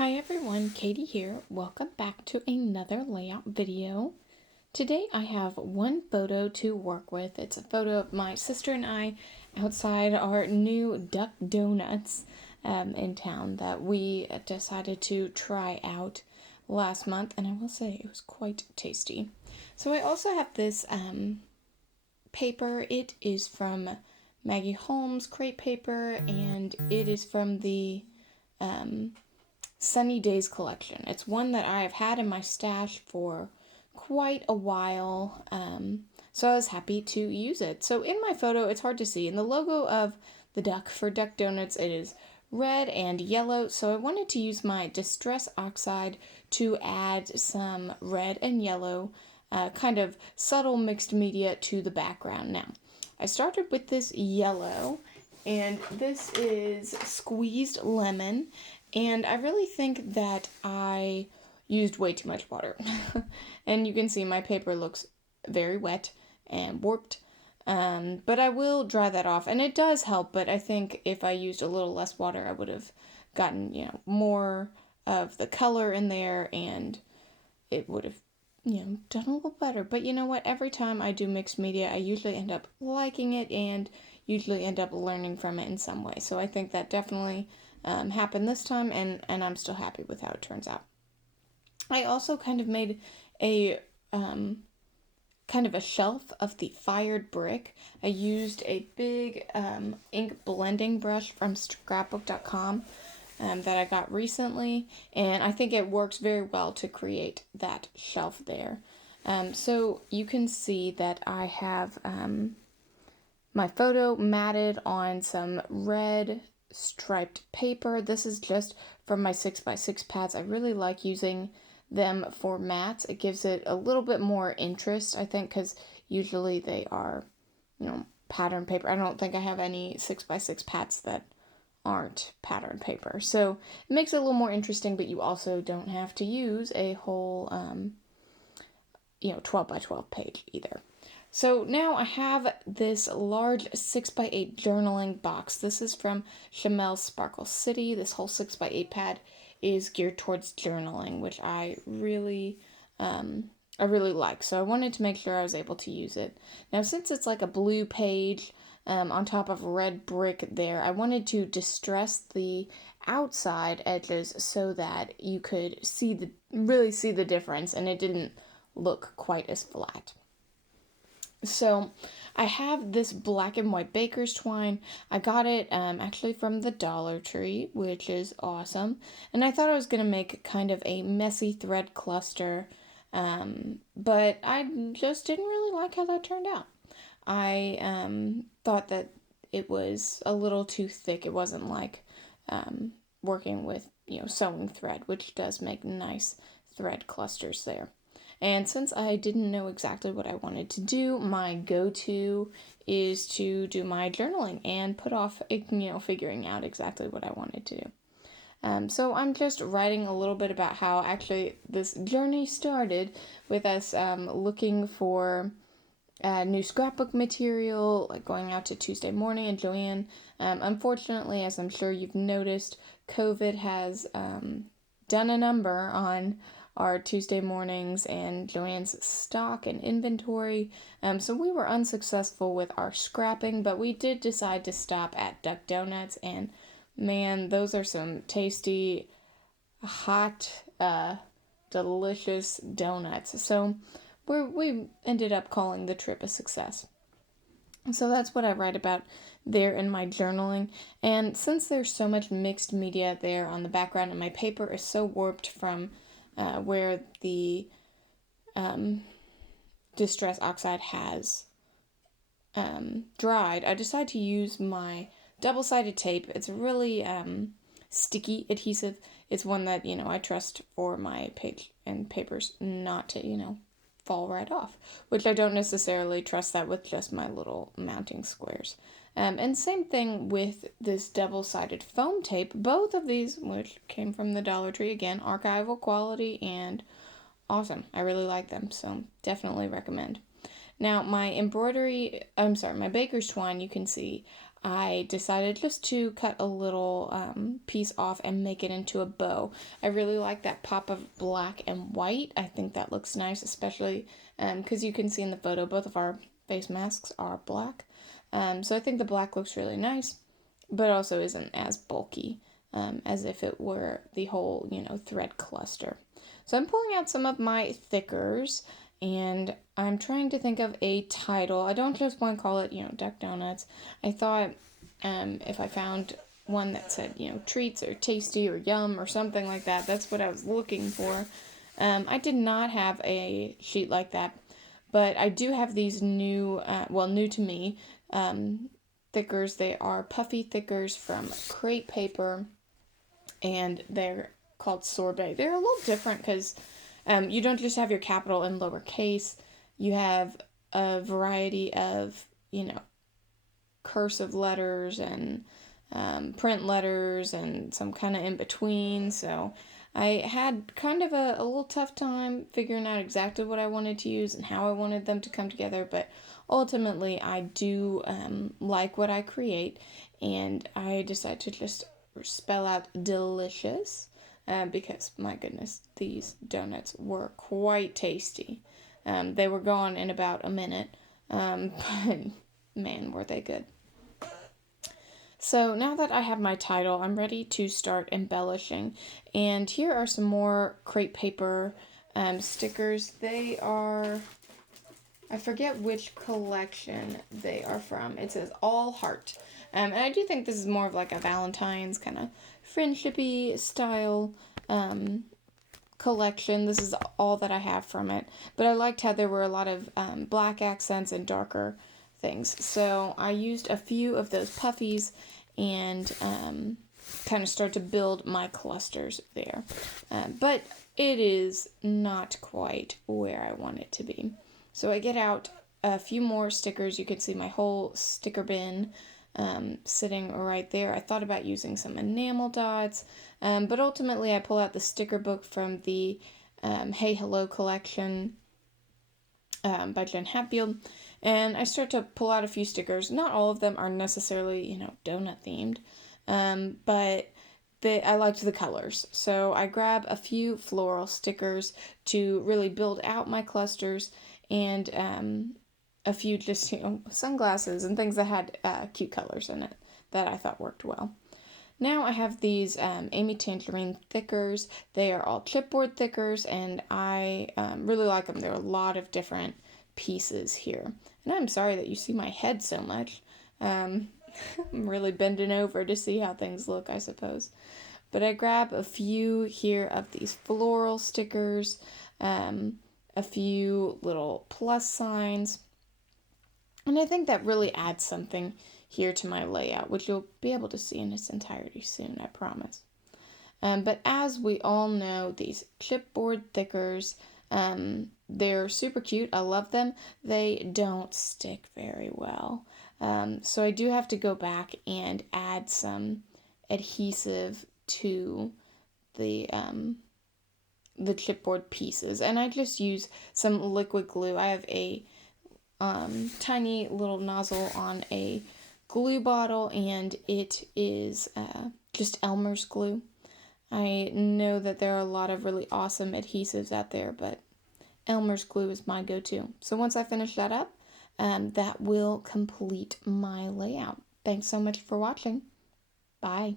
Hi everyone, Katie here. Welcome back to another layout video. Today I have one photo to work with. It's a photo of my sister and I outside our new Duck Donuts in town that we decided to try out last month, and I will say it was quite tasty. So I also have this paper. It is from Maggie Holmes crepe paper, and it is from the Sunny Days collection. It's one that I have had in my stash for quite a while, so I was happy to use it. So in my photo, it's hard to see. In the logo of the duck for Duck Donuts, it is red and yellow, so I wanted to use my Distress Oxide to add some red and yellow, kind of subtle mixed media to the background. Now, I started with this yellow, and this is squeezed lemon, and I really think that I used way too much water. And you can see my paper looks very wet and warped, but I will dry that off, and it does help, but I think if I used a little less water, I would have gotten, more of the color in there, and it would have, done a little better. But you know what? Every time I do mixed media, I usually end up liking it and usually end up learning from it in some way. So I think that definitely happened this time, and I'm still happy with how it turns out. I also kind of made a kind of a shelf of the fired brick. I used a big ink blending brush from Scrapbook.com that I got recently, and I think it works very well to create that shelf there. So you can see that I have my photo matted on some red striped paper. This is just from my 6x6 pads. I really like using them for mats. It gives it a little bit more interest, I think, because usually they are, pattern paper. I don't think I have any 6x6 pads that aren't pattern paper. So it makes it a little more interesting, but you also don't have to use a whole, 12x12 page either. So now I have this large 6x8 journaling box. This is from Chamel's Sparkle City. This whole 6x8 pad is geared towards journaling, which I really like. So I wanted to make sure I was able to use it. Now, since it's like a blue page on top of red brick there, I wanted to distress the outside edges so that you could really see the difference, and it didn't look quite as flat. So I have this black and white baker's twine. I got it actually from the Dollar Tree, which is awesome. And I thought I was going to make kind of a messy thread cluster, but I just didn't really like how that turned out. I thought that it was a little too thick. It wasn't like working with, sewing thread, which does make nice thread clusters there. And since I didn't know exactly what I wanted to do, my go-to is to do my journaling and put off, figuring out exactly what I wanted to do. So I'm just writing a little bit about how actually this journey started with us looking for new scrapbook material, like going out to Tuesday Morning and Joanne. Unfortunately, as I'm sure you've noticed, COVID has done a number on our Tuesday mornings and Joanne's stock and inventory. So we were unsuccessful with our scrapping, but we did decide to stop at Duck Donuts, and man, those are some tasty, hot, delicious donuts. So we ended up calling the trip a success. So that's what I write about there in my journaling. And since there's so much mixed media there on the background and my paper is so warped from where the Distress Oxide has dried, I decided to use my double-sided tape. It's a really sticky adhesive. It's one that, I trust for my page and papers not to, fall right off, which I don't necessarily trust that with just my little mounting squares. And same thing with this double-sided foam tape. Both of these, which came from the Dollar Tree, again, archival quality and awesome. I really like them, so definitely recommend. Now, my baker's twine, you can see I decided just to cut a little piece off and make it into a bow. I really like that pop of black and white. I think that looks nice, especially because you can see in the photo both of our face masks are black. So I think the black looks really nice, but also isn't as bulky as if it were the whole, thread cluster. So I'm pulling out some of my thickers and I'm trying to think of a title. I don't just want to call it, Duck Donuts. I thought if I found one that said, treats or tasty or yum or something like that, that's what I was looking for. I did not have a sheet like that, but I do have these new to me, thickers. They are puffy thickers from Crepe Paper, and they're called Sorbet. They're a little different because you don't just have your capital and lowercase. You have a variety of, cursive letters and print letters and some kind of in between. So I had kind of a little tough time figuring out exactly what I wanted to use and how I wanted them to come together, but ultimately I do like what I create, and I decided to just spell out delicious because, my goodness, these donuts were quite tasty. They were gone in about a minute, but man, were they good. So now that I have my title, I'm ready to start embellishing. And here are some more Crepe Paper stickers. They are, I forget which collection they are from. It says All Heart. And I do think this is more of like a Valentine's kind of friendshipy style collection. This is all that I have from it. But I liked how there were a lot of black accents and darker things. So I used a few of those puffies and kind of start to build my clusters there. But it is not quite where I want it to be. So I get out a few more stickers. You can see my whole sticker bin sitting right there. I thought about using some enamel dots, but ultimately I pull out the sticker book from the Hey Hello collection by Jen Hatfield, and I start to pull out a few stickers. Not all of them are necessarily, donut themed, but I liked the colors. So I grab a few floral stickers to really build out my clusters, and a few just, sunglasses and things that had cute colors in it that I thought worked well. Now I have these Amy Tangerine thickers. They are all chipboard thickers, and I really like them. There are a lot of different pieces here. And I'm sorry that you see my head so much. I'm really bending over to see how things look, I suppose. But I grab a few here of these floral stickers, a few little plus signs, and I think that really adds something here to my layout, which you'll be able to see in its entirety soon, I promise. But as we all know, these chipboard thickers, they're super cute. I love them. They don't stick very well. So I do have to go back and add some adhesive to the chipboard pieces. And I just use some liquid glue. I have a tiny little nozzle on a glue bottle, and it is just Elmer's glue. I know that there are a lot of really awesome adhesives out there, but Elmer's glue is my go-to. So once I finish that up, that will complete my layout. Thanks so much for watching. Bye.